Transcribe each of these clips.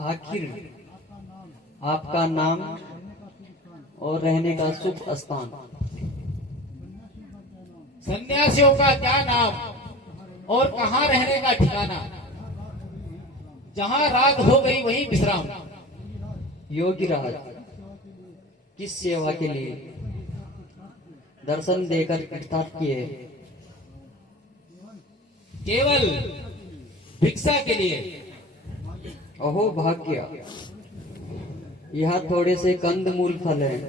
आखिर आपका नाम और रहने का शुभ स्थान। सन्यासियों का क्या नाम और कहाँ रहने का ठिकाना। जहाँ रात हो गई वहीं विश्राम। योगीराज, किस सेवा के लिए दर्शन देकर कृतार्थ किए? केवल भिक्षा के लिए। अहो भाग्य, यह थोड़े से कंदमूल फल हैं।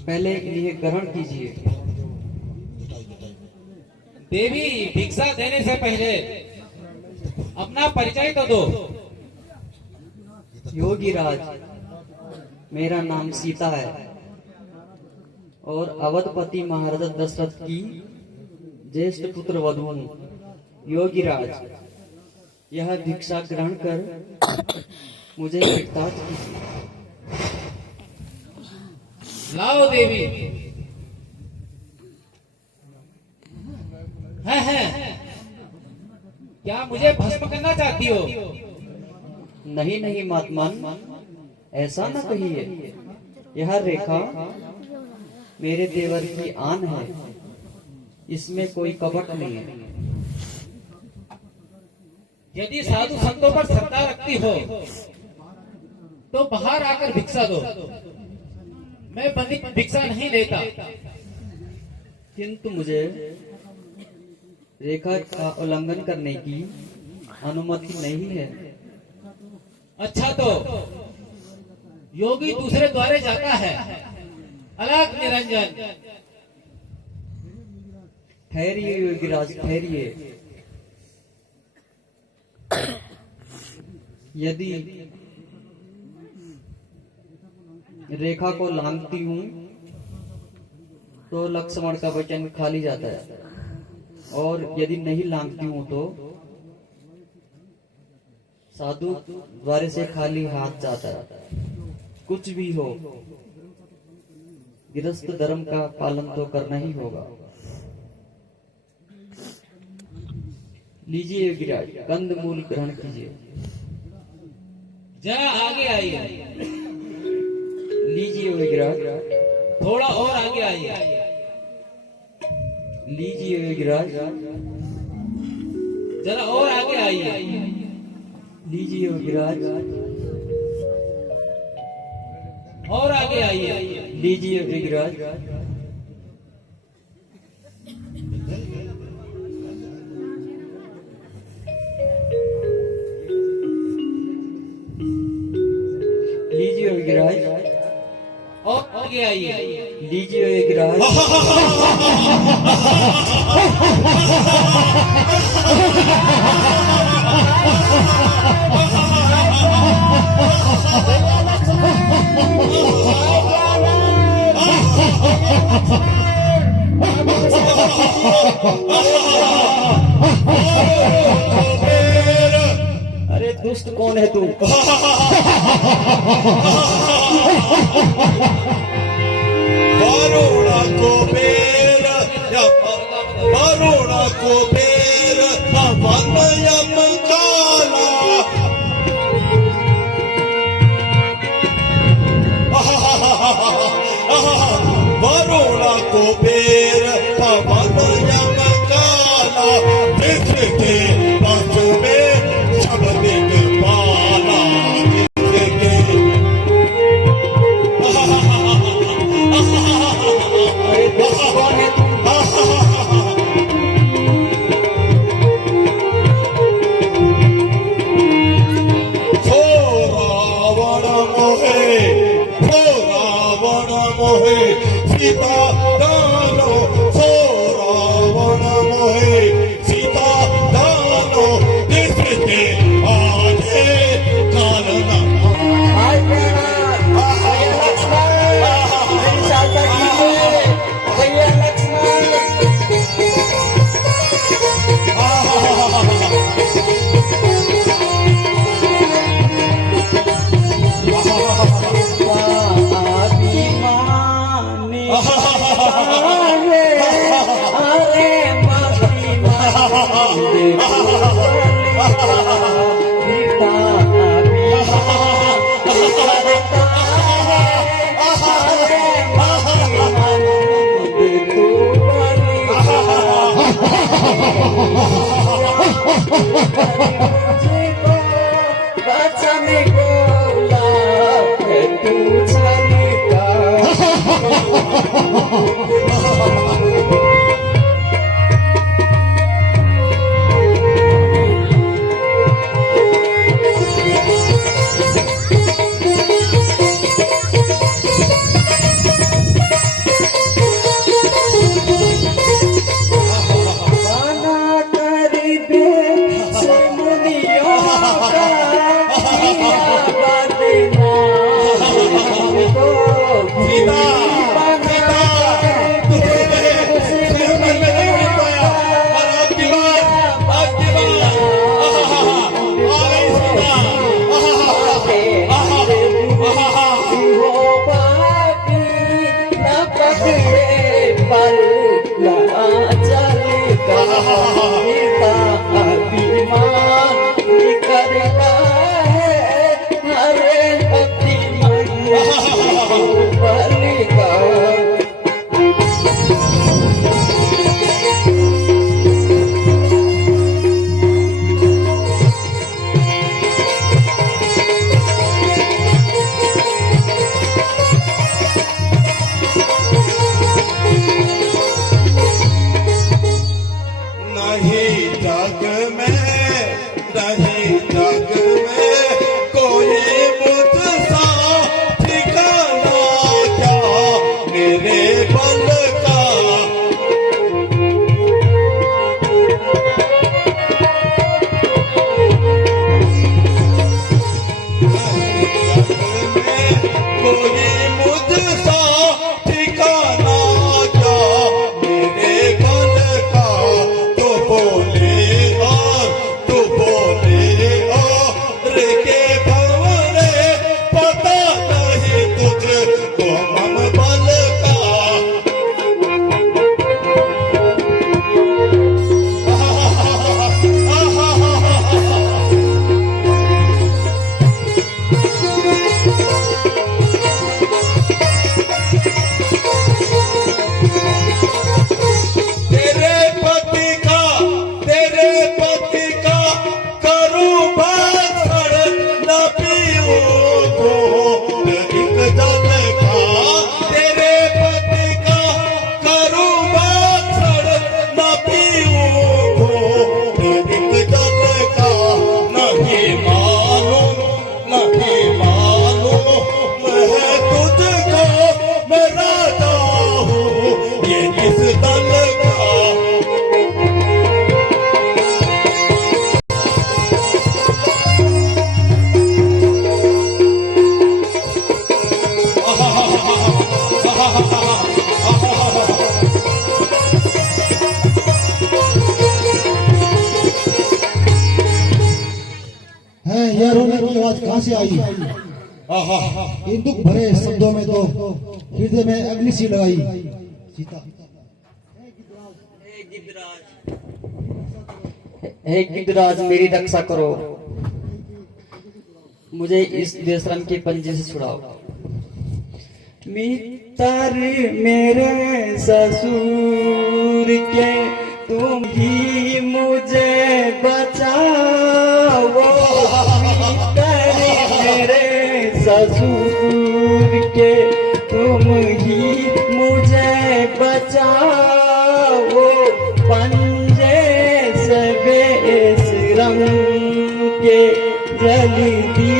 पहले इन्हें ग्रहण कीजिए। देवी, भिक्षा देने से पहले अपना परिचय तो दो। योगीराज, मेरा नाम सीता है और अवधपति महाराजा दशरथ की ज्येष्ठ पुत्र वधू हूँ। योगीराज, यह भिक्षा ग्रहण कर मुझे कृतार्थ कीजिए। लाओ देवी। है क्या मुझे भस्म करना चाहती हो? नहीं नहीं महात्मन, ऐसा न कहिए। यह रेखा मेरे देवर की आन है, इसमें कोई कपट नहीं है। यदि साधु संतों पर श्रद्धा रखती हो तो बाहर आकर भिक्षा दो। मैं बंदी भिक्षा नहीं लेता। किंतु मुझे रेखा का उल्लंघन करने की अनुमति नहीं है। अच्छा, तो योगी दूसरे द्वारे जाता है। अलग निरंजन। ठहरिए योगीराज, ठहरिए। यदि रेखा को लांघती हूँ तो लक्ष्मण का वचन खाली जाता है, और यदि नहीं लांघती हूँ तो साधु द्वारे से खाली हाथ जाता है। कुछ भी हो, गृहस्थ धर्म का पालन तो करना ही होगा। लीजिए योगीराज, कंदमूल ग्रहण कीजिए। जरा आगे आइए। लीजिए योगीराज। थोड़ा और आगे आइए। लीजिए योगीराज। जरा और आगे आइए। लीजिए योगीराज। और आगे आइए। लीजिए योगीराज। लीजिए योगीराज। और आगे आइए। लीजिए योगीराज। अरे दुष्ट कौन है तू? Barona Copera, Barona Copera, Avana Makala. Barona Copera, Avana Makala. Dekhe baatu mein shabad Pala. अरे दुष्ट कौन है तू? सीता दानो रावण मोहे सीता दानो दिसते आजे कालना बचाने को लाख तू चलता यह रोने की आवाज कहाँ से आई? इन दुख भरे शब्दों में तो हृदय में अग्नि सी लगाई। सीता हे गिद्धराज मेरी रक्षा करो, मुझे इस देशरम के पंजे से छुड़ाओ। मित्र मेरे ससुर के तुम ही मुझे बचाओ, मित्र मेरे ससुर के तुम ही मुझे बचाओ। पंजे से बेशरम के जल्दी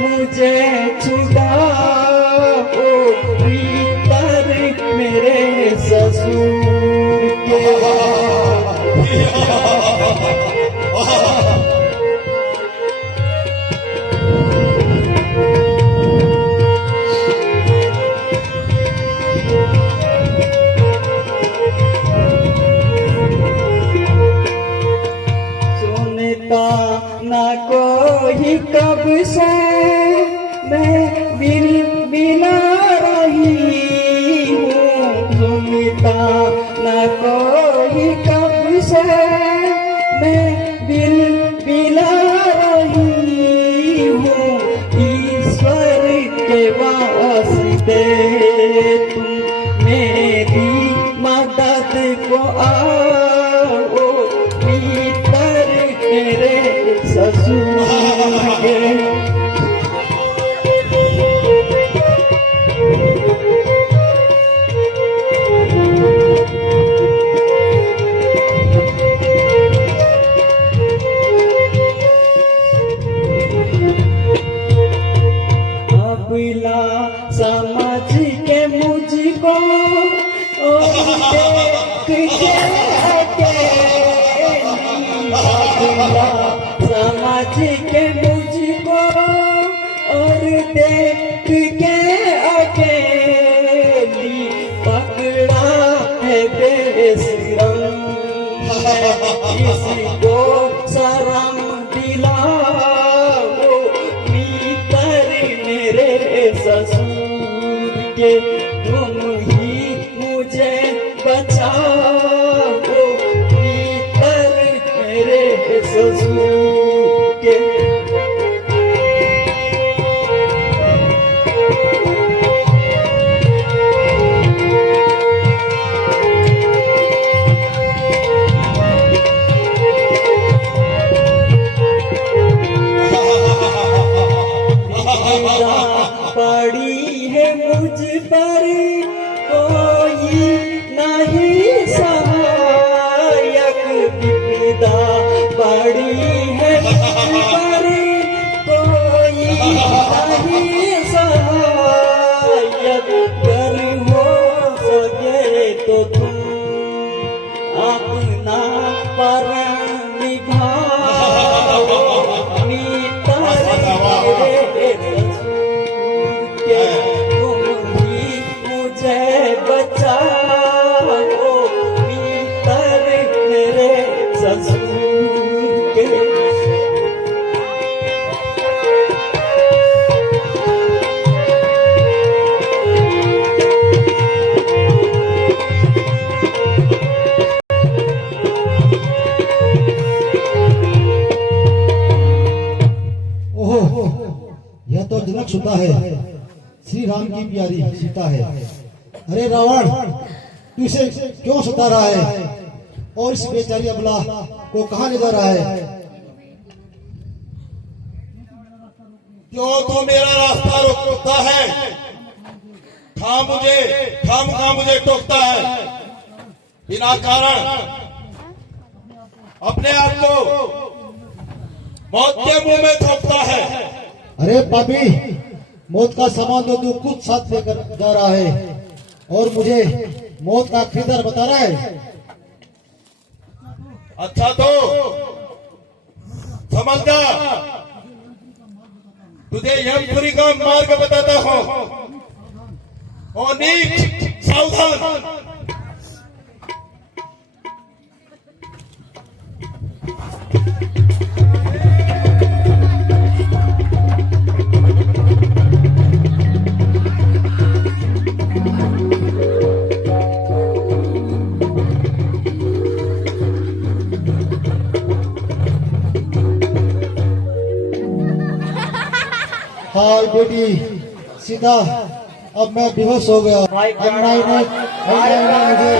मुझे छुड़ाओ, मित्र मेरे ससुर के। सुनता ना कोई कब से मैं बिना रही हूँ, सुनता ना कोई कब से मैं बिना मुझको और देख के अकेली अकेला समझ के मुझको और देख के अकेली पकड़ा है बेशरम इसको शर्म दिलाओ भीतर मेरे ससुर के तुम ही मुझे बचाओ भीतर मेरे ससुर के पड़ी है मुझ पर कोई नहीं सहायक विपदा पड़ी है मुझ पर कोई नहीं सहायक कर हो सके तो तुम अपना परण निभाओ मीतर मेरे के तुम ही मुझे बचाओ भीतर मेरे ससुर के ओहो, यह तो जनक सुता है, श्री राम की प्यारी सीता है। अरे रावण, तू इसे क्यों सता रहा है और इस बेचारी अबला को कहाँ ले जा रहा है? क्यों तू मेरा रास्ता रोकता है? खाम मुझे टोकता है बिना कारण। अपने आप को मौत के मुंह में थोपता है। अरे पापी, मौत का सामान तो तू खुद साथ लेकर जा रहा है और मुझे मौत का खरीदार बता रहा है। अच्छा तो समझ जा, तुझे यमपुरी का मार्ग बताता हूँ और नीच सावधान। हाय बेटी सीता, अब मैं बेहोश हो गया। अन्याय ने मुझे